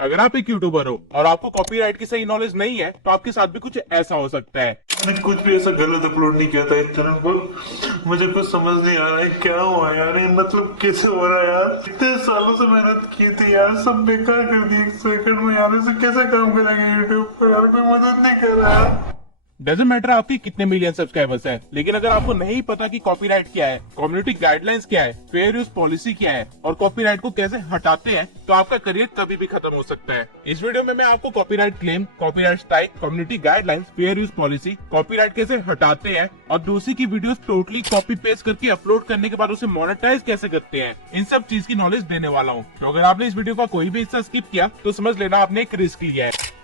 अगर आप एक यूट्यूबर हो और आपको कॉपीराइट की सही नॉलेज नहीं है तो आपके साथ भी कुछ ऐसा हो सकता है। मैंने कुछ भी ऐसा गलत अपलोड नहीं किया था इस चैनल पर। मुझे कुछ समझ नहीं आ रहा है क्या हुआ यार, ये मतलब कैसे हो रहा है यार। इतने सालों से मेहनत की थी यार, सब बेकार कर दी एक सेकंड में यार। इसे कैसे काम करेंगे यूट्यूब पर यार, कोई मदद नहीं कर रहा है। डजेंट मैटर आपके कितने मिलियन सब्सक्राइबर्स हैं, लेकिन अगर आपको नहीं पता कि कॉपीराइट क्या है, कम्युनिटी गाइडलाइंस क्या है, फेयर यूज पॉलिसी क्या है और कॉपीराइट को कैसे हटाते हैं, तो आपका करियर कभी भी खत्म हो सकता है। इस वीडियो में मैं आपको copyright claim, copyright strike, community guidelines, fair use policy, copyright कैसे हटाते हैं और दूसरी की वीडियोस टोटली कॉपी पेस्ट करके अपलोड करने के बाद उसे मोनेटाइज कैसे करते हैं, इन सब चीज की नॉलेज देने वाला हूँ। तो अगर आपने इस वीडियो का कोई भी हिस्सा स्किप किया तो समझ लेना आपने एक रिस्क लिया है।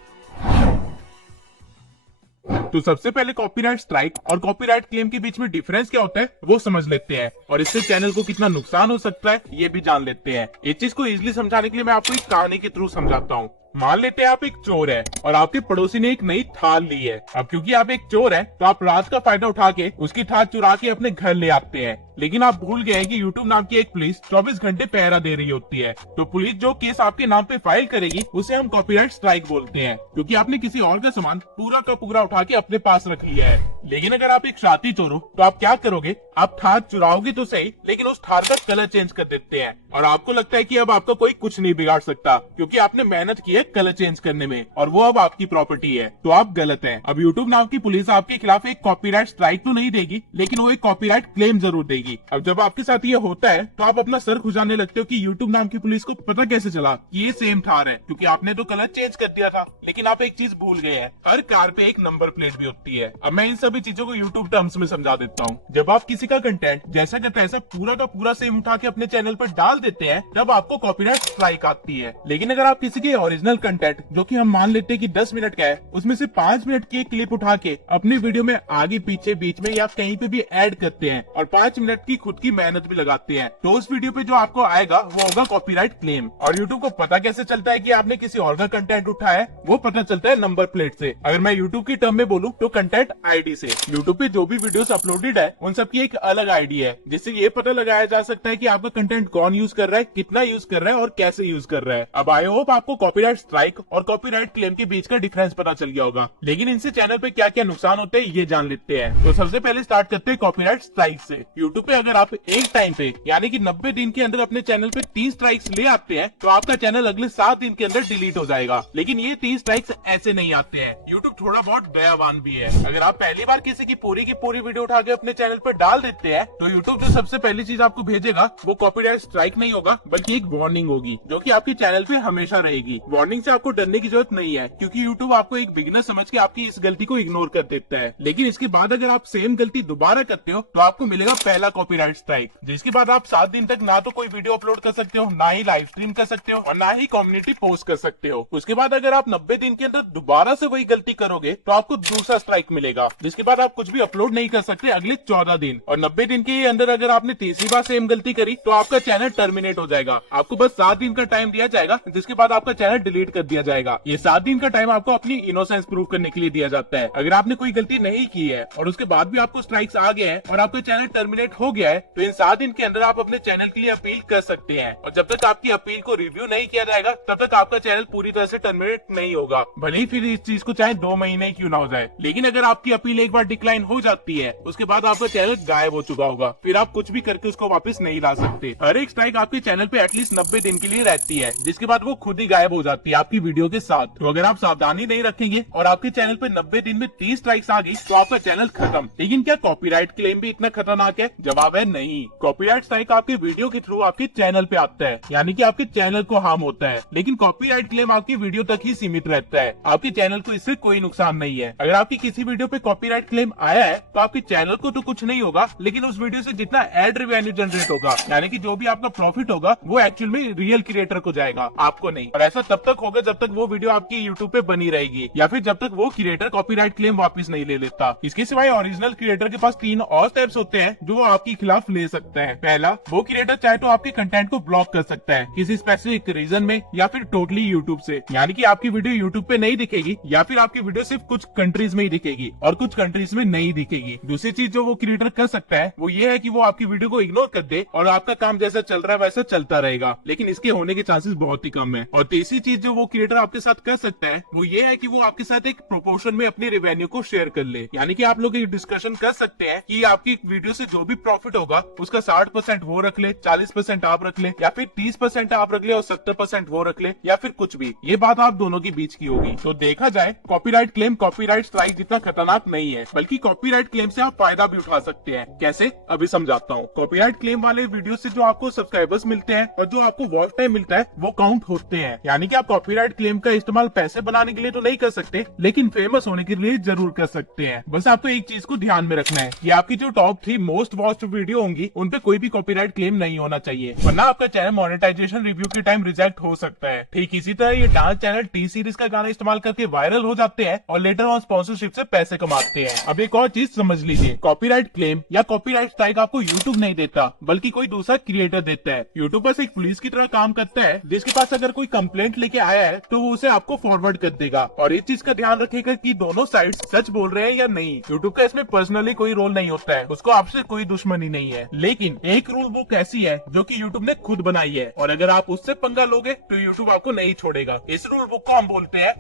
तो सबसे पहले कॉपीराइट स्ट्राइक और कॉपीराइट क्लेम के बीच में डिफरेंस क्या होता है वो समझ लेते हैं और इससे चैनल को कितना नुकसान हो सकता है ये भी जान लेते हैं। इस चीज को इजीली समझाने के लिए मैं आपको एक कहानी के थ्रू समझाता हूँ। मान लेते हैं आप एक चोर है और आपके पड़ोसी ने एक नई थाल ली है। अब क्योंकि आप एक चोर है तो आप रात का फायदा उठा के उसकी थाल चुरा के अपने घर ले आते हैं, लेकिन आप भूल गए कि YouTube नाम की एक पुलिस 24 घंटे पहरा दे रही होती है। तो पुलिस जो केस आपके नाम पे फाइल करेगी उसे हम कॉपीराइट स्ट्राइक बोलते हैं, क्योंकि आपने किसी और का सामान पूरा का पूरा उठा के अपने पास रख लिया है। लेकिन अगर आप एक शातिर चोर हो तो आप क्या करोगे, आप थार चुराओगे तो सही, लेकिन उस थार का कलर चेंज कर देते हैं और आपको लगता है कि अब आपका कोई कुछ नहीं बिगाड़ सकता क्योंकि आपने मेहनत की है कलर चेंज करने में और वो अब आपकी प्रॉपर्टी है। तो आप गलत हैं। अब YouTube नाम की पुलिस आपके खिलाफ एक कॉपीराइट स्ट्राइक तो नहीं देगी, लेकिन वो एक कॉपीराइट क्लेम जरूर देगी। अब जब आपके साथ ये होता है तो आप अपना सर खुजाने लगते हो कि YouTube नाम की पुलिस को पता कैसे चला कि ये सेम थार है, क्योंकि आपने तो कलर चेंज कर दिया था। लेकिन आप एक चीज भूल गए हैं, हर कार पे एक नंबर प्लेट भी होती है। अब मैं इन सभी चीजों को YouTube टर्म्स में समझा देता हूँ। जब आप किसी का कंटेंट जैसा का तैसा पूरा का पूरा सेम उठा के अपने चैनल पर डाल देते हैं तब आपको कॉपीराइट स्ट्राइक आती है। लेकिन अगर आप किसी के ओरिजिनल कंटेंट, जो कि हम मान लेते हैं कि 10 मिनट का है, उसमें से 5 मिनट की एक क्लिप उठा के अपनी वीडियो में आगे पीछे बीच में या कहीं पे भी ऐड करते हैं और 5 मिनट की खुद की मेहनत भी लगाते हैं, तो उस वीडियो पे जो आपको आएगा वो होगा कॉपीराइट क्लेम। और यूट्यूब को पता कैसे चलता है कि आपने किसी और का कंटेंट उठाया है, वो पता चलता है नंबर प्लेट से। अगर मैं यूट्यूब की टर्म में बोलूँ तो कंटेंट आईडी से। यूट्यूब पे जो भी वीडियोस अपलोडेड है उन सब की एक अलग आईडी है, जिससे ये पता लगाया जा सकता है कि आपका कंटेंट कौन यूज कर रहा है, कितना यूज कर रहा है और कैसे यूज कर रहा है। अब आई होप आपको कॉपीराइट स्ट्राइक और कॉपीराइट क्लेम के बीच का डिफरेंस पता चल गया होगा, लेकिन इनसे चैनल पे क्या क्या नुकसान होते हैं ये जान लेते हैं। तो सबसे पहले स्टार्ट करते हैं कॉपीराइट स्ट्राइक से। यूट्यूब पे अगर आप एक टाइम पे यानी कि 90 दिन के अंदर अपने चैनल पे 3 स्ट्राइक्स ले आते हैं तो आपका चैनल अगले 7 दिन के अंदर डिलीट हो जाएगा। लेकिन ये 3 स्ट्राइक्स ऐसे नहीं आते हैं, यूट्यूब थोड़ा बहुत दयावान भी है। अगर आप पहली बार किसी की पूरी वीडियो उठा के अपने चैनल पर डाल देते हैं तो यूट्यूब जो सबसे पहली चीज आपको भेजेगा वो कॉपीराइट स्ट्राइक नहीं होगा, बल्कि एक वार्निंग होगी जो कि आपके चैनल पे हमेशा रहेगी। वार्निंग से आपको डरने की जरूरत नहीं है, क्योंकि यूट्यूब आपको एक बिगिनर समझ के आपकी इस गलती को इग्नोर कर देता है। लेकिन इसके बाद अगर आप सेम गलती दोबारा करते हो तो आपको मिलेगा पहला कॉपीराइट स्ट्राइक, जिसके बाद आप 7 दिन तक ना तो कोई वीडियो अपलोड कर सकते हो, ना ही लाइव स्ट्रीम कर सकते हो और ना ही कम्युनिटी पोस्ट कर सकते हो। उसके बाद अगर आप 90 दिन के अंदर दोबारा से वही गलती करोगे तो आपको दूसरा स्ट्राइक मिलेगा, जिसके बाद आप कुछ भी अपलोड नहीं कर सकते अगले 14 दिन। और 90 दिन के अंदर अगर आपने तीसरी बार सेम गलती करी तो आपका चैनल टर्मिनेट हो जाएगा। आपको बस 7 दिन का टाइम दिया जाएगा, जिसके बाद आपका चैनल डिलीट कर दिया जाएगा। ये 7 दिन का टाइम आपको अपनी इनोसेंस प्रूव करने के लिए दिया जाता है। अगर आपने कोई गलती नहीं की है और उसके बाद भी आपको स्ट्राइक्स आ गए हैं और आपका चैनल टर्मिनेट हो गया है तो इन 7 दिन के अंदर आप अपने चैनल के लिए अपील कर सकते हैं, और जब तक आपकी अपील को रिव्यू नहीं किया जाएगा तब तक आपका चैनल पूरी तरह से टर्मिनेट नहीं होगा, भले ही फिर इस चीज को चाहे 2 महीने क्यों ना हो जाए। लेकिन अगर आपकी अपील एक बार डिक्लाइन हो जाती है उसके बाद आपका चैनल गायब हो चुका होगा, फिर आप कुछ भी करके उसको वापस नहीं ला सकते। हर एक स्ट्राइक आपके चैनल पे एटलीस्ट 90 दिन के लिए रहती है, जिसके बाद वो खुद ही गायब हो जाती है आपकी वीडियो के साथ। तो अगर आप सावधानी नहीं रखेंगे और आपके चैनल पे 90 दिन में 30 स्ट्राइक्स आ गई तो आपका चैनल खत्म। लेकिन क्या कॉपीराइट क्लेम भी इतना खतरनाक है? जवाब है नहीं। कॉपीराइट स्ट्राइक आपके वीडियो के थ्रू आपके चैनल पे आता है, यानी कि आपके चैनल को हार्म होता है, लेकिन कॉपीराइट क्लेम आपकी वीडियो तक ही सीमित रहता है। आपके चैनल को इससे कोई नुकसान नहीं है। अगर आपकी किसी वीडियो पे कॉपीराइट क्लेम आया है तो आपके चैनल को तो कुछ नहीं होगा, लेकिन उस वीडियो से जितना एड रेवेन्यू जनरेट होगा, यानी कि जो भी आपका प्रॉफिट होगा वो एक्चुअल में रियल क्रिएटर को जाएगा, आपको नहीं। और ऐसा तब तक होगा जब तक वो वीडियो आपकी यूट्यूब पे बनी रहेगी या फिर जब तक वो क्रिएटर कॉपीराइट क्लेम वापस नहीं ले लेता। इसके सिवाय ओरिजिनल क्रिएटर के पास 3 और स्टेप्स होते हैं जो वो आपके खिलाफ ले सकते हैं। पहला, वो क्रिएटर चाहे तो आपके कंटेंट को ब्लॉक कर सकता है किसी स्पेसिफिक रीजन में या फिर टोटली यूट्यूब से, यानी कि आपकी वीडियो यूट्यूब पे नहीं दिखेगी या फिर आपकी वीडियो सिर्फ कुछ कंट्रीज में ही दिखेगी और कुछ कंट्रीज में नहीं दिखेगी। दूसरी चीज जो वो क्रिएटर कर सकता है वो ये है कि वो आपकी वीडियो को इग्नोर कर दे और आपका काम जैसा चल रहा है वैसा चलता रहेगा, लेकिन इसके होने के चांसेस बहुत ही कम है। और तीसरी चीज जो वो क्रिएटर आपके साथ कर सकता है वो ये है कि वो आपके साथ एक प्रोपोर्शन में अपनी रेवेन्यू को शेयर कर ले। यानी कि आप लोग एक डिस्कशन कर सकते हैं कि आपकी वीडियो से जो भी प्रॉफिट होगा उसका 60% वो रख ले, 40% आप रख ले, या फिर 30% आप रख ले और 70% वो रख ले, या फिर कुछ भी। ये बात आप दोनों के बीच की होगी। तो देखा जाए कॉपीराइट क्लेम कॉपीराइट स्ट्राइक जितना खतरनाक नहीं है, बल्कि कॉपीराइट क्लेम से आप फायदा भी उठा सकते हैं। कैसे, अभी समझाता हूँ। कॉपीराइट क्लेम वाले वीडियो से जो आपको सब्सक्राइबर्स मिलते हैं और जो आपको वॉच टाइम मिलता है वो काउंट होते हैं। यानी कि आप कॉपीराइट क्लेम का इस्तेमाल पैसे बनाने के लिए तो नहीं कर सकते, लेकिन फेमस होने के लिए जरूर कर सकते हैं। बस आपको एक चीज को ध्यान में रखना है कि आपकी जो टॉप 3 मोस्ट वॉच्ड वीडियो होंगी उन पे कोई भी कॉपीराइट क्लेम नहीं होना चाहिए, वरना आपका चैनल मोनेटाइजेशन रिव्यू के टाइम रिजेक्ट हो सकता है। ठीक इसी तरह ये डांस चैनल टी सीरीज का गाना इस्तेमाल करके वायरल हो जाते हैं और लेटर ऑन स्पॉन्सरशिप से पैसे कमाते हैं। अब एक और चीज समझ लीजिए, कॉपीराइट क्लेम या कॉपीराइट स्ट्राइक आपको यूट्यूब नहीं देता, बल्कि कोई दूसरा क्रिएटर देता है। यूट्यूब बस एक पुलिस की तरह काम करता है, जिसके पास अगर कोई कंप्लेंट लेके आया है तो वो उसे आपको फॉरवर्ड कर देगा, और इस चीज का ध्यान रखेगा कि दोनों साइड्स सच बोल रहे हैं या नहीं। यूट्यूब का इसमें पर्सनली कोई रोल नहीं होता है, उसको आपसे कोई दुश्मनी नहीं है। लेकिन एक रूल बुक ऐसी है जो कि यूट्यूब ने खुद बनाई है, और अगर आप उससे पंगा लोगे तो यूट्यूब आपको नहीं छोड़ेगा। इस रूल बुक को हम बोलते हैं।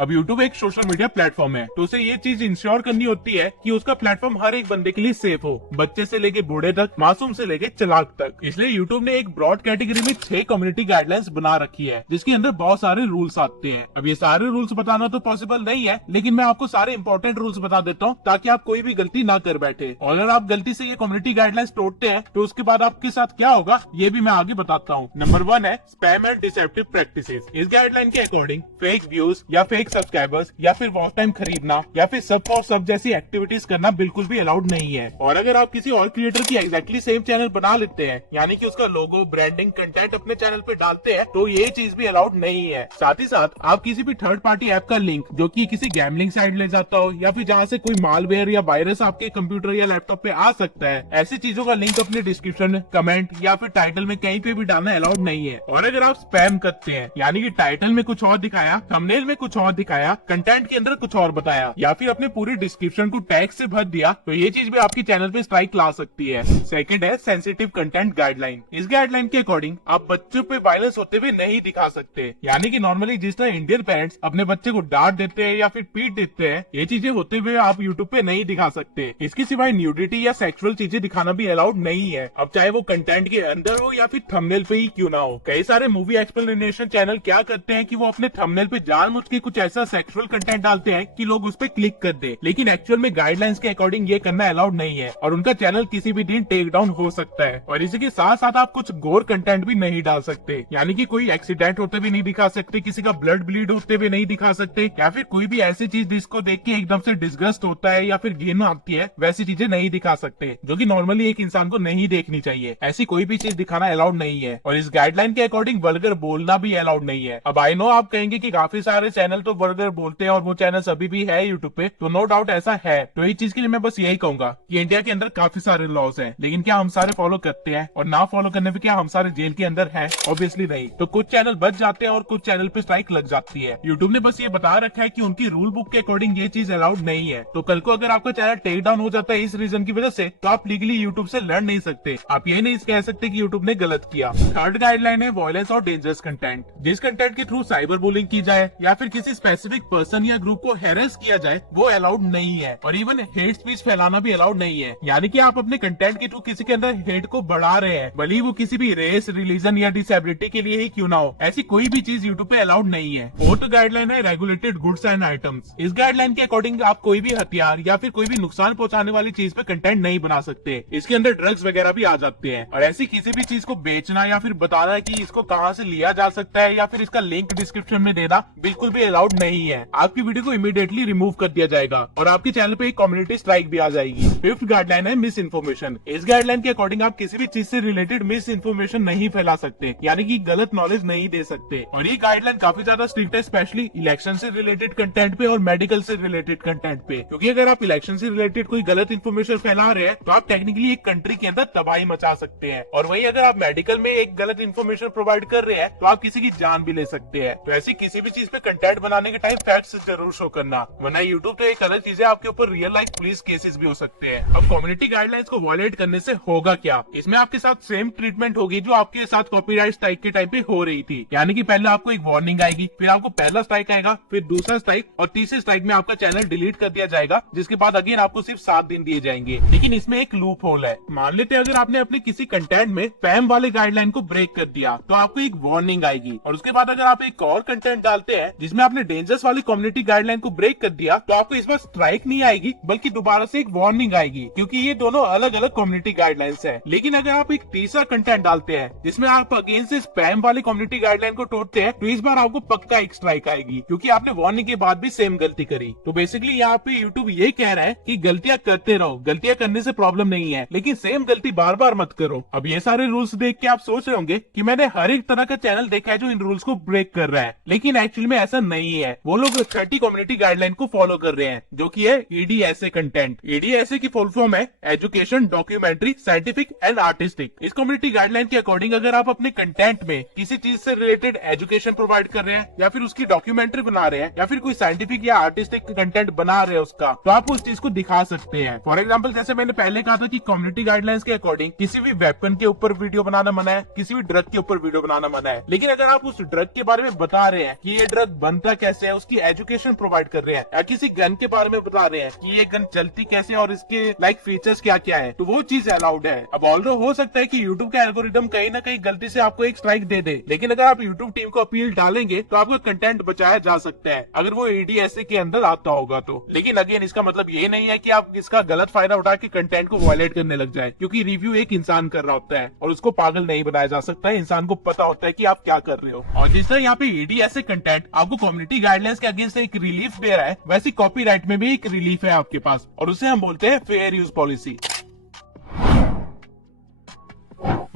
अब YouTube एक सोशल मीडिया प्लेटफॉर्म है, तो उसे ये चीज इंश्योर करनी होती है कि उसका प्लेटफॉर्म हर एक बंदे के लिए सेफ हो, बच्चे से लेके बूढ़े तक, मासूम से लेके चालाक तक। इसलिए YouTube ने एक ब्रॉड कैटेगरी में 6 कम्युनिटी गाइडलाइंस बना रखी है, जिसके अंदर बहुत सारे रूल्स आते हैं। अब ये सारे रूल्स बताना तो पॉसिबल नहीं है, लेकिन मैं आपको सारे इंपॉर्टेंट रूल्स बता देता हूँ ताकि आप कोई भी गलती ना कर बैठे। और अगर आप गलती से ये कम्युनिटी गाइडलाइंस तोड़ते हैं तो उसके बाद आपके साथ क्या होगा ये भी मैं आगे बताता हूँ। नंबर 1 है स्पैम एंड डिसेप्टिव प्रैक्टिसेस। इस गाइडलाइन के अकॉर्डिंग फेक व्यूज या फेक सब्सक्राइबर्स या फिर वॉच टाइम खरीदना या फिर सब फॉर सब जैसी एक्टिविटीज करना बिल्कुल भी अलाउड नहीं है। और अगर आप किसी और क्रिएटर की एग्जैक्टली सेम चैनल बना लेते हैं, यानी कि उसका लोगो, ब्रांडिंग, कंटेंट अपने चैनल पे डालते हैं, तो ये चीज भी अलाउड नहीं है। साथ ही साथ आप किसी भी थर्ड पार्टी ऐप का लिंक जो कि किसी गैमलिंग साइट ले जाता हो या फिर जहाँ से कोई मालवेयर या वायरस आपके कंप्यूटर या लैपटॉप पे आ सकता है, ऐसी चीजों का लिंक अपने डिस्क्रिप्शन, कमेंट या फिर टाइटल में कहीं पे भी डालना अलाउड नहीं है। और अगर आप स्पैम करते हैं, यानी कि टाइटल में कुछ और दिखाया, थंबनेल में कुछ और दिखाया, कंटेंट के अंदर कुछ और बताया, या फिर अपने पूरी डिस्क्रिप्शन को टैग से भर दिया, तो ये चीज भी आपके चैनल पे स्ट्राइक ला सकती है। सेकंड है सेंसिटिव कंटेंट गाइडलाइन। इस गाइडलाइन के अकॉर्डिंग आप बच्चों पे वायलेंस होते हुए नहीं दिखा सकते। यानी कि नॉर्मली जिस तरह इंडियन पेरेंट्स अपने बच्चे को डांट देते हैं या फिर पीट देते हैं, ये चीजें होते हुए आप यूट्यूब पे नहीं दिखा सकते। इसके सिवाय न्यूडिटी या सेक्सुअल चीजें दिखाना भी अलाउड नहीं है, अब चाहे वो कंटेंट के अंदर हो या फिर थंबनेल पे ही क्यों ना हो। कई सारे मूवी एक्सप्लेनेशन चैनल क्या करते हैं कि वो अपने थंबनेल पे जानबूझ के कुछ ऐसा सेक्सुअल कंटेंट डालते हैं कि लोग उस पे क्लिक कर दे, लेकिन एक्चुअल में गाइडलाइंस के अकॉर्डिंग ये करना अलाउड नहीं है और उनका चैनल किसी भी दिन टेक डाउन हो सकता है। और इसी के साथ साथ आप कुछ गोर कंटेंट भी नहीं डाल सकते, यानी कि कोई एक्सीडेंट होते भी नहीं दिखा सकते, किसी का ब्लड ब्लीड होते हुए नहीं दिखा सकते, या फिर कोई भी ऐसी चीज जिसको देख के एकदम से डिस्गस्ट होता है या फिर घिन आती है, वैसी चीजें नहीं दिखा सकते, जो कि नॉर्मली एक इंसान को नहीं देखनी चाहिए। ऐसी कोई भी चीज दिखाना अलाउड नहीं है। और इस गाइडलाइन के अकॉर्डिंग वल्गर बोलना भी अलाउड नहीं है। अब आई नो आप कहेंगे कि काफी सारे चैनल तो वल्गर बोलते हैं और वो चैनल अभी भी है यूट्यूब पे, तो नो डाउट ऐसा है। तो इस चीज के लिए मैं बस यही कहूंगा कि इंडिया के अंदर काफी सारे लॉज हैं, लेकिन क्या हम सारे फॉलो करते हैं? और ना फॉलो करने पे क्या हम सारे जेल के अंदर हैं? ऑब्वियसली नहीं। तो कुछ चैनल बच जाते हैं और कुछ चैनल पे स्ट्राइक लग जाती है। यूट्यूब ने बस ये बता रखा है कि उनकी रूल बुक के अकॉर्डिंग ये चीज अलाउड नहीं है। तो कल को अगर आपका चैनल टेक डाउन हो जाता है इस रीजन की वजह से, तो आप लीगली यूट्यूब से लड़ नहीं सकते। आप ये नहीं कह सकते कि यूट्यूब ने गलत किया। थर्ड गाइडलाइन है वायलेंस और डेंजरस कंटेंट। जिस कंटेंट के थ्रू साइबर बुलिंग की जाए या फिर किसी स्पेसिफिक पर्सन या ग्रुप को हैरेस किया जाए, वो अलाउड नहीं है। और इवन हेट स्पीच फैलाना भी अलाउड नहीं है, यानी कि आप अपने कंटेंट के थ्रू किसी के अंदर हेट को बढ़ा रहे हैं, भले ही वो किसी भी रेस, रिलीजन या डिसेबिलिटी के लिए ही क्यों ना हो, ऐसी कोई भी चीज यूट्यूब पे अलाउड नहीं है। फोर्थ गाइडलाइन है रेगुलेटेड गुड्स एंड आइटम्स। इस गाइडलाइन के अकॉर्डिंग आप कोई भी हथियार या फिर कोई भी नुकसान पहुंचाने वाली चीज पे कंटेंट नहीं बना सकते। इसके अंदर ड्रग्स वगैरह भी आ जाते हैं, और ऐसी किसी भी चीज को बेचना या फिर बताना कि इसको कहां से लिया जा सकता है या फिर इसका लिंक डिस्क्रिप्शन में देना बिल्कुल भी अलाउड नहीं है। आपकी वीडियो को इमीडिएटली रिमूव कर दिया जाएगा और आपके चैनल पे एक कम्युनिटी स्ट्राइक भी आ जाएगी। फिफ्थ गाइडलाइन है मिस इन्फॉर्मेशन। इस गाइडलाइन के अकॉर्डिंग आप किसी भी चीज से रिलेटेड मिस इन्फॉर्मेशन नहीं फैला सकते, यानी कि गलत नॉलेज नहीं दे सकते। और ये गाइडलाइन काफी ज्यादा स्ट्रिक्ट है, स्पेशली इलेक्शन से रिलेटेड कंटेंट पे और मेडिकल से रिलेटेड कंटेंट पे, क्योंकि अगर आप इलेक्शन से रिलेटेड कोई गलत इन्फॉर्मेशन फैला रहे हैं तो आप टेक्निकली एक कंट्री के अंदर तबाही मचा सकते हैं। और वही अगर आप मेडिकल में एक गलत इन्फॉर्मेशन प्रोवाइड कर रहे हैं तो आप किसी की जान भी ले सकते हैं। तो ऐसी किसी भी चीज पे कंटेंट बनाने बनाने के टाइम फैक्ट्स जरूर शो करना, वरना यूट्यूब तो एक अलग चीज है, आपके ऊपर रियल लाइफ पुलिस केसेस भी हो सकते हैं। अब कम्युनिटी गाइडलाइंस को वायलेट करने से होगा क्या? इसमें आपके साथ सेम ट्रीटमेंट होगी जो आपके साथ कॉपीराइट स्ट्राइक के टाइम पे हो रही थी। यानी कि पहले आपको एक वार्निंग आएगी, फिर आपको पहला स्ट्राइक आएगा, फिर दूसरा स्ट्राइक और तीसरे स्ट्राइक में आपका चैनल डिलीट कर दिया जाएगा, जिसके बाद अगेन आपको सिर्फ 7 दिन दिए जाएंगे। लेकिन इसमें एक लूप होल है। मान लेते हैं अगर आपने अपने किसी कंटेंट में स्पैम वाले गाइडलाइन को ब्रेक कर दिया तो आपको एक वार्निंग आएगी, और उसके बाद अगर आप एक और कंटेंट डालते हैं जिसमें आपने डेंजरस वाली कम्युनिटी गाइडलाइन को ब्रेक कर दिया तो आपको इस बार स्ट्राइक नहीं आएगी बल्कि दोबारा से एक वार्निंग आएगी, क्योंकि ये दोनों अलग अलग कम्युनिटी गाइडलाइंस है। लेकिन अगर आप एक तीसरा कंटेंट डालते हैं जिसमें आप अगेन से स्पैम वाले कम्युनिटी गाइडलाइन को तोड़ते हैं तो इस बार आपको पक्का एक स्ट्राइक आएगी, क्योंकि आपने वार्निंग के बाद भी सेम गलती करी। तो बेसिकली यहाँ पे यूट्यूब ये कह रहा है कि गलतियां करते रहो, गलतियां करने से प्रॉब्लम नहीं है, लेकिन सेम गलती बार बार मत करो। अब ये सारे रूल्स देख के आप सोच रहे होंगे कि मैंने हर एक तरह का चैनल देखा है जो इन रूल्स को ब्रेक कर रहा है, लेकिन एक्चुअली में ऐसा नहीं है। वो लोग 30 कम्युनिटी गाइडलाइन को फॉलो कर रहे हैं, जो कि है EDSA कंटेंट। EDSA की फुल फॉर्म है education, documentary, scientific and artistic. इस कम्युनिटी गाइडलाइन के अकॉर्डिंग अगर आप अपने कंटेंट में किसी चीज से रिलेटेड एजुकेशन प्रोवाइड कर रहे हैं, या फिर उसकी डॉक्यूमेंट्री बना रहे हैं, या फिर कोई साइंटिफिक या आर्टिस्टिक कंटेंट बना रहे हैं उसका, तो आप उस चीज को दिखा सकते हैं। फॉर एग्जाम्पल जैसे मैंने पहले कहा था कि कम्युनिटी गाइडलाइंस के अकॉर्डिंग किसी भी वेपन के ऊपर वीडियो बनाना मना है, किसी भी ड्रग के ऊपर वीडियो बनाना मना है। लेकिन अगर आप उस ड्रग के बारे में बता रहे हैं कि ये ड्रग बनता कैसे है, उसकी एजुकेशन प्रोवाइड कर रहे हैं, या किसी गन के बारे में बता रहे हैं कि ये गन चलती कैसे है और इसके लाइक फीचर्स क्या क्या है, तो वो चीज अलाउड है। अब ऑल्दो हो सकता है कि यूट्यूब का एल्गोरिदम कहीं ना कहीं गलती से आपको एक स्ट्राइक दे दे, लेकिन अगर आप यूट्यूब टीम को अपील डालेंगे तो आपका कंटेंट बचाया जा सकता है, अगर वो EDSA के अंदर आता होगा तो। लेकिन अगेन इसका मतलब ये नहीं है कि आप इसका गलत फायदा उठा के कंटेंट को वायलेट करने लग जाए, क्योंकि रिव्यू एक इंसान कर रहा होता है और उसको पागल नहीं बनाया जा सकता है। इंसान को पता होता है कि आप क्या कर रहे हो। और जिस तरह यहाँ पे EDSA कंटेंट आपको कम्युनिटी गाइडलाइंस के अगेंस्ट एक रिलीफ दे रहा है, वैसे कॉपीराइट में भी एक रिलीफ है आपके पास, और उसे हम बोलते हैं फेयर यूज पॉलिसी।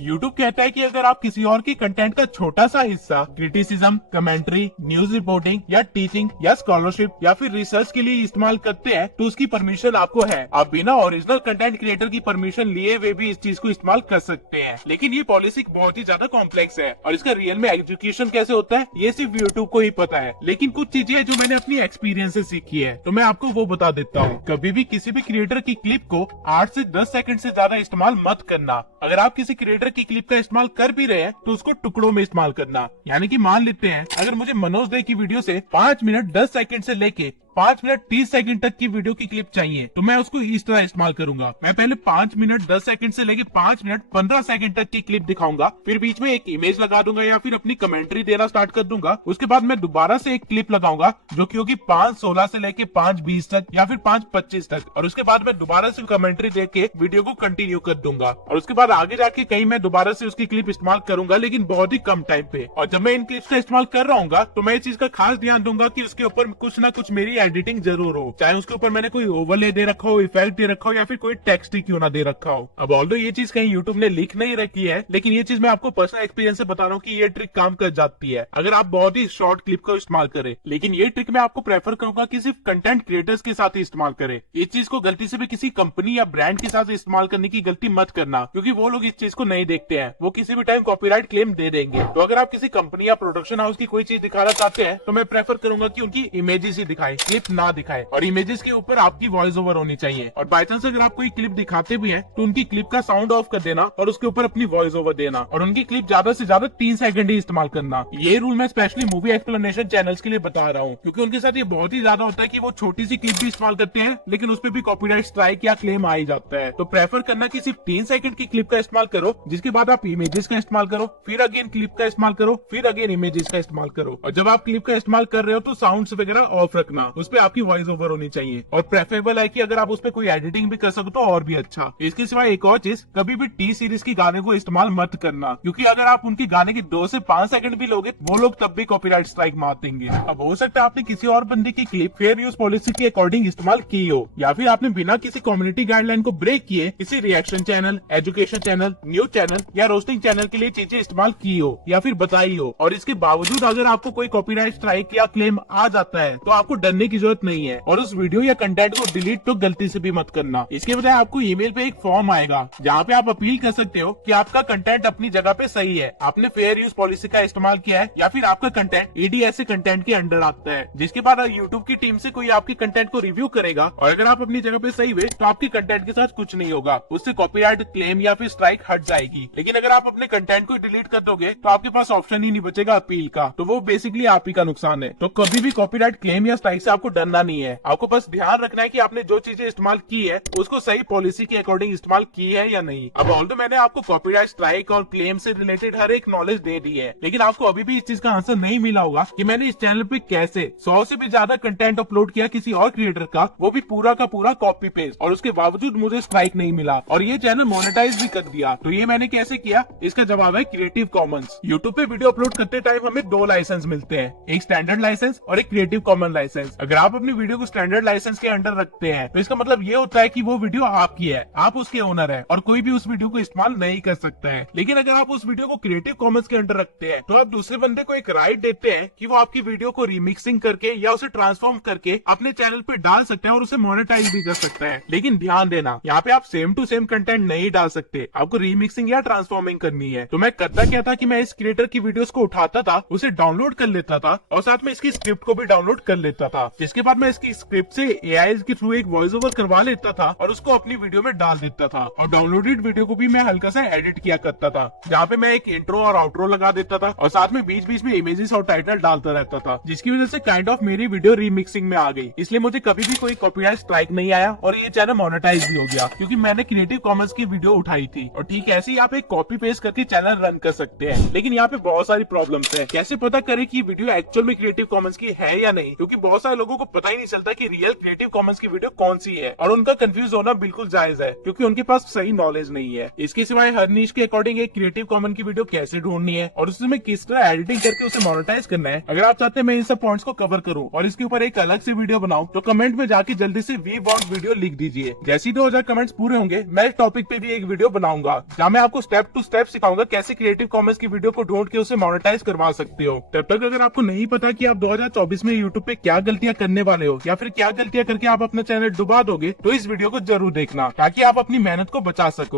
यूट्यूब कहता है कि अगर आप किसी और के कंटेंट का छोटा सा हिस्सा क्रिटिसिज्म, कमेंट्री, न्यूज रिपोर्टिंग या टीचिंग या स्कॉलरशिप या फिर रिसर्च के लिए इस्तेमाल करते हैं तो उसकी परमिशन आपको है। आप बिना ओरिजिनल कंटेंट क्रिएटर की परमिशन लिए हुए भी इस चीज को इस्तेमाल कर सकते हैं। लेकिन ये पॉलिसी बहुत ही ज्यादा कॉम्प्लेक्स है और इसका रियल में एग्जीक्यूशन कैसे होता है ये सिर्फ यूट्यूब को ही पता है। लेकिन कुछ चीजें हैं जो मैंने अपनी एक्सपीरियंस से सीखी है, तो मैं आपको वो बता देता हूँ। कभी भी किसी भी क्रिएटर की क्लिप को 8 से 10 सेकंड से ज्यादा इस्तेमाल मत करना। अगर आप किसी क्रिएटर की क्लिप का इस्तेमाल कर भी रहे हैं तो उसको टुकड़ों में इस्तेमाल करना। यानी कि मान लेते हैं अगर मुझे मनोज दे की वीडियो से 5 मिनट 10 सेकंड से लेके 5 मिनट 30 सेकंड तक की वीडियो की क्लिप चाहिए तो मैं उसको इस तरह इस्तेमाल करूंगा। मैं पहले 5 मिनट 10 सेकंड से लेके 5 मिनट 15 सेकंड तक की क्लिप दिखाऊंगा, फिर बीच में एक इमेज लगा दूंगा या फिर अपनी कमेंट्री देना स्टार्ट कर दूंगा। उसके बाद मैं दोबारा से एक क्लिप लगाऊंगा जो कि होगी 5:16 से लेके 5:20 तक या फिर 5:25 तक, और उसके बाद मैं दोबारा से कमेंट्री दे के वीडियो को कंटिन्यू कर दूंगा। और उसके बाद आगे जाके कहीं मैं दोबारा से उसकी क्लिप इस्तेमाल करूंगा, लेकिन बहुत ही कम टाइम पे। और जब मैं इन क्लिप्स का इस्तेमाल कर रहा हूँ तो मैं इस चीज का खास ध्यान दूंगा कि उसके ऊपर कुछ ना कुछ मेरी एडिटिंग जरूर हो, चाहे उसके ऊपर मैंने कोई ओवरले दे रखा हो, इफेक्ट दे रखा हो या फिर कोई टेक्स्ट ही क्यों ना दे रखा हो। अब ऑल्दो ये चीज कहीं यूट्यूब ने लिख नहीं रखी है, लेकिन ये चीज मैं आपको पर्सनल एक्सपीरियंस से बता रहा हूँ कि ये ट्रिक काम कर जाती है अगर आप बहुत ही शॉर्ट क्लिप को इस्तेमाल करें। लेकिन ये ट्रिक मैं आपको प्रेफर करूंगा कि सिर्फ कंटेंट क्रिएटर्स के साथ ही इस्तेमाल करें। इस चीज को गलती से भी किसी कंपनी या ब्रांड के साथ इस्तेमाल करने की गलती मत करना, क्योंकि वो लोग इस चीज को नहीं देखते हैं, वो किसी भी टाइम कॉपीराइट क्लेम दे देंगे। तो अगर आप किसी कंपनी या प्रोडक्शन हाउस की कोई चीज दिखाना चाहते हैं तो मैं प्रेफर करूंगा कि उनकी इमेजेस ही दिखाए, क्लिप ना दिखाए, और इमेजेस के ऊपर आपकी वॉइस ओवर होनी चाहिए। और बाय चांस अगर आप कोई क्लिप दिखाते भी हैं तो उनकी क्लिप का साउंड ऑफ कर देना और उसके ऊपर अपनी वॉइस ओवर देना, और उनकी क्लिप ज्यादा से ज्यादा 3 सेकंड ही इस्तेमाल करना। ये रूल मैं स्पेशली मूवी एक्सप्लेनेशन चैनल्स के लिए बता रहा हूँ, क्योंकि उनके साथ ये बहुत ही ज्यादा होता है कि वो छोटी सी क्लिप भी इस्तेमाल करते हैं लेकिन उस पर भी कॉपीराइट स्ट्राइक या क्लेम आ ही जाता है। तो प्रेफर करना कि सिर्फ 3 सेकंड की क्लिप का इस्तेमाल करो, जिसके बाद आप इमेजेस का इस्तेमाल करो, फिर अगेन क्लिप का इस्तेमाल करो, फिर अगेन इमेजेस का इस्तेमाल करो। और जब आप क्लिप का इस्तेमाल कर रहे हो तो साउंड्स वगैरह ऑफ रखना, उस पर आपकी वॉइस ओवर होनी चाहिए। और प्रेफरेबल है कि अगर आप उस पर कोई एडिटिंग भी कर सको तो और भी अच्छा। इसके सिवाय एक और चीज, कभी भी टी सीरीज की गाने को इस्तेमाल मत करना, क्योंकि अगर आप उनके गाने की 2 से 5 सेकंड भी लोगे वो लोग तब भी कॉपीराइट स्ट्राइक मार देंगे। अब हो सकता है आपने किसी और बंदे की क्लिप फेयर यूज पॉलिसी के अकॉर्डिंग इस्तेमाल की हो, या फिर आपने बिना किसी कम्युनिटी गाइडलाइन को ब्रेक किए किसी reaction channel, education channel, news channel या रोस्टिंग चैनल के लिए चीजें इस्तेमाल की हो या फिर बताई हो, और इसके बावजूद अगर आपको कोई कॉपीराइट स्ट्राइक या क्लेम आ जाता है तो आपको डरने करने की जरूरत नहीं है, और उस वीडियो या कंटेंट को डिलीट तो गलती से भी मत करना। इसके बजाय आपको ईमेल पे एक फॉर्म आएगा जहाँ पे आप अपील कर सकते हो कि आपका कंटेंट अपनी जगह पे सही है, आपने फेयर यूज पॉलिसी का इस्तेमाल किया है, या फिर आपका कंटेंट ADSA कंटेंट के अंडर आता है। जिसके बाद यूट्यूब की टीम से कोई आपके कंटेंट को रिव्यू करेगा, और अगर आप अपनी जगह पे सही हुए तो आपके कंटेंट के साथ कुछ नहीं होगा, उससे कॉपीराइट क्लेम या फिर स्ट्राइक हट जाएगी। लेकिन अगर आप अपने कंटेंट को डिलीट कर दोगे तो आपके पास ऑप्शन ही नहीं बचेगा अपील का, तो वो बेसिकली आप ही का नुकसान है। तो कभी भी कॉपीराइट क्लेम या स्ट्राइक से आपको डरना नहीं है, आपको बस ध्यान रखना है कि आपने जो चीजें इस्तेमाल की है उसको सही पॉलिसी के अकॉर्डिंग इस्तेमाल की है या नहीं। अब ऑल्दो मैंने आपको कॉपीराइट स्ट्राइक और क्लेम से रिलेटेड हर एक नॉलेज दे दी है, लेकिन आपको अभी भी इस चीज का आंसर नहीं मिला होगा कि मैंने इस चैनल पे कैसे 100 से भी ज्यादा कंटेंट अपलोड किया किसी और क्रिएटर का, वो भी पूरा का पूरा कॉपी पेस्ट, और उसके बावजूद मुझे स्ट्राइक नहीं मिला और ये चैनल मोनेटाइज भी कर दिया। तो ये मैंने कैसे किया, इसका जवाब है क्रिएटिव कॉमन्स। यूट्यूब पे वीडियो अपलोड करते टाइम हमें 2 लाइसेंस मिलते हैं, एक स्टैंडर्ड लाइसेंस और एक क्रिएटिव कॉमन लाइसेंस। अगर आप अपनी वीडियो को स्टैंडर्ड लाइसेंस के अंडर रखते हैं तो इसका मतलब ये होता है कि वो वीडियो आपकी है, आप उसके ओनर है और कोई भी उस वीडियो को इस्तेमाल नहीं कर सकता है। लेकिन अगर आप उस वीडियो को क्रिएटिव कॉमन्स के अंडर रखते हैं तो आप दूसरे बंदे को एक राइट देते हैं कि वो आपकी वीडियो को रिमिक्सिंग करके या उसे ट्रांसफॉर्म करके अपने चैनल पे डाल सकते हैं और उसे मोनेटाइज भी कर सकता है। लेकिन ध्यान देना, यहाँ पे आप सेम टू सेम कंटेंट नहीं डाल सकते, आपको रिमिक्सिंग या ट्रांसफॉर्मिंग करनी है। तो मैं करता क्या था कि मैं इस क्रिएटर की वीडियोस को उठाता था, उसे डाउनलोड कर लेता था और साथ में इसकी स्क्रिप्ट को भी डाउनलोड कर लेता था, जिसके बाद मैं इसकी स्क्रिप्ट से AI के थ्रू एक वॉइस ओवर करवा लेता था और उसको अपनी वीडियो में डाल देता था। और डाउनलोडेड वीडियो को भी मैं हल्का सा एडिट किया करता था, जहाँ पे मैं एक इंट्रो और आउट्रो लगा देता था और साथ में बीच बीच में इमेजेस और टाइटल डालता रहता था, जिसकी वजह से काइंड ऑफ मेरी वीडियो रीमिक्सिंग में आ गई। इसलिए मुझे कभी भी कोई कॉपीराइट स्ट्राइक नहीं आया और ये चैनल मोनेटाइज भी हो गया, क्योंकि मैंने क्रिएटिव कॉमन्स की वीडियो उठाई थी। और ठीक ऐसे ही आप एक कॉपी पेस्ट करके चैनल रन कर सकते हैं। लेकिन यहाँ पे बहुत सारी प्रॉब्लम्स है, कैसे पता करें कि वीडियो एक्चुअल में क्रिएटिव कॉमन्स की है या नहीं, क्योंकि बहुत सारे लोगों को पता ही नहीं चलता कि रियल क्रिएटिव कॉमन्स की वीडियो कौन सी है, और उनका कंफ्यूज होना बिल्कुल जायज है क्योंकि उनके पास सही नॉलेज नहीं है। इसके सिवाय हर नीश के अकॉर्डिंग एक क्रिएटिव कॉमन की वीडियो कैसे ढूंढनी है और उसमें किस तरह एडिटिंग करके उसे मोनेटाइज करना है, अगर आप चाहते हैं मैं इन सब पॉइंट्स को कवर करूं और इसके ऊपर एक अलग से वीडियो बनाऊं तो कमेंट में जाके जल्दी से वी वांट वीडियो लिख दीजिए। जैसे ही 2000 कमेंट्स पूरे होंगे मैं इस टॉपिक पे भी एक वीडियो बनाऊंगा जहाँ मैं आपको स्टेप टू स्टेप सिखाऊंगा कैसे क्रिएटिव कॉमन्स की वीडियो को ढूंढ के उसे मोनेटाइज करवा सकते हो। तब तक अगर आपको नहीं पता कि आप 2024 में यूट्यूब पे क्या गलतियां करने वाले हो या फिर क्या गलतियां करके आप अपना चैनल डुबा दोगे, तो इस वीडियो को जरूर देखना ताकि आप अपनी मेहनत को बचा सको।